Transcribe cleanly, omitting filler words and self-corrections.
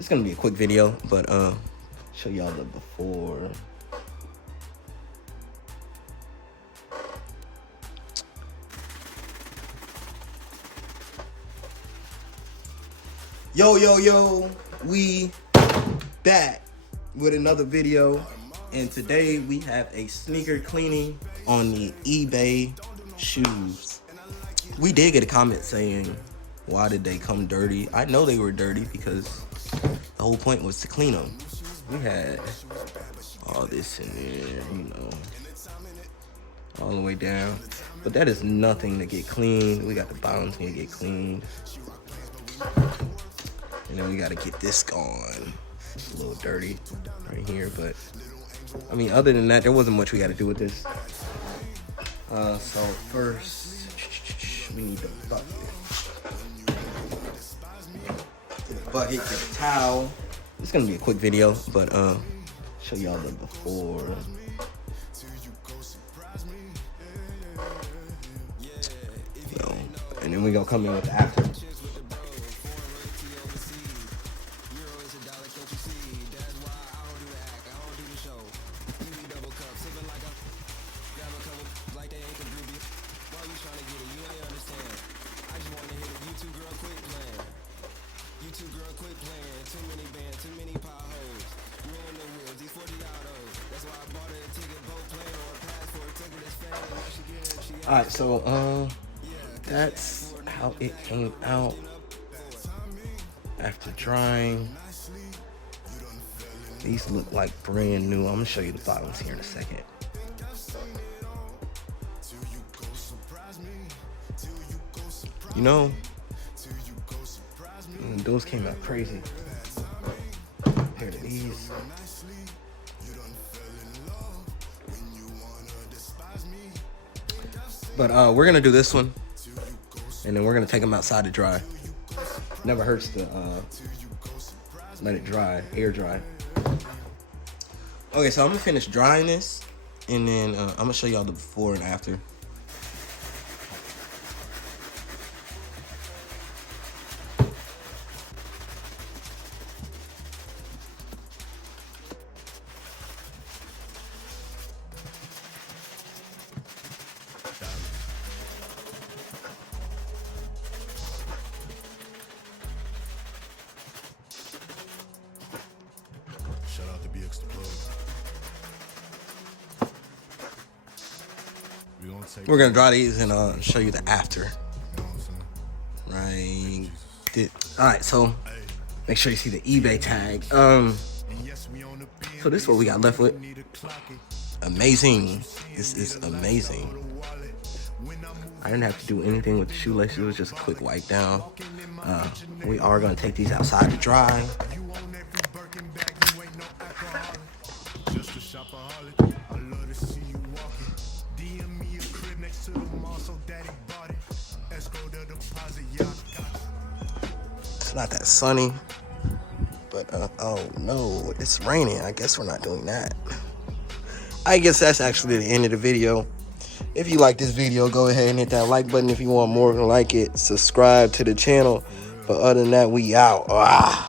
It's gonna be a quick video, but show y'all the before. Yo, we back with another video, and today we have a sneaker cleaning on the eBay shoes. We did get a comment saying, why did they come dirty? I know they were dirty because the whole point was to clean them. We had all this in there, you know, all the way down. But that is nothing to get cleaned. We got the bottoms gonna get cleaned. And then we gotta get this gone. It's a little dirty right here, but I mean, other than that, there wasn't much we gotta do with this. So first, we need the bucket. Get the bucket, get a towel. It's gonna be a quick video, but show y'all the before. So, and then we gonna come in with the after. Alright, so that's how it came out after drying. These look like brand new. I'm gonna show you the bottoms here in a second. You know, those came out crazy compared to these. But we're gonna do this one, and then we're gonna take them outside to dry. Never hurts to let it dry, air dry. Okay, so I'm gonna finish drying this, and then I'm gonna show y'all the before and after. Shout out to BX the Plug. We're gonna dry these and show you the after. Right. Alright, so make sure you see the eBay tag. So this is what we got left with. Amazing. This is amazing. I didn't have to do anything with the shoelaces. It was just a quick wipe down. We are gonna take these outside to dry. It's not that sunny, but oh no, it's raining. I guess we're not doing that. I guess that's actually the end of the video. If you like this video, go ahead and hit that like button. If you want more like it, subscribe to the channel. But other than that, we out.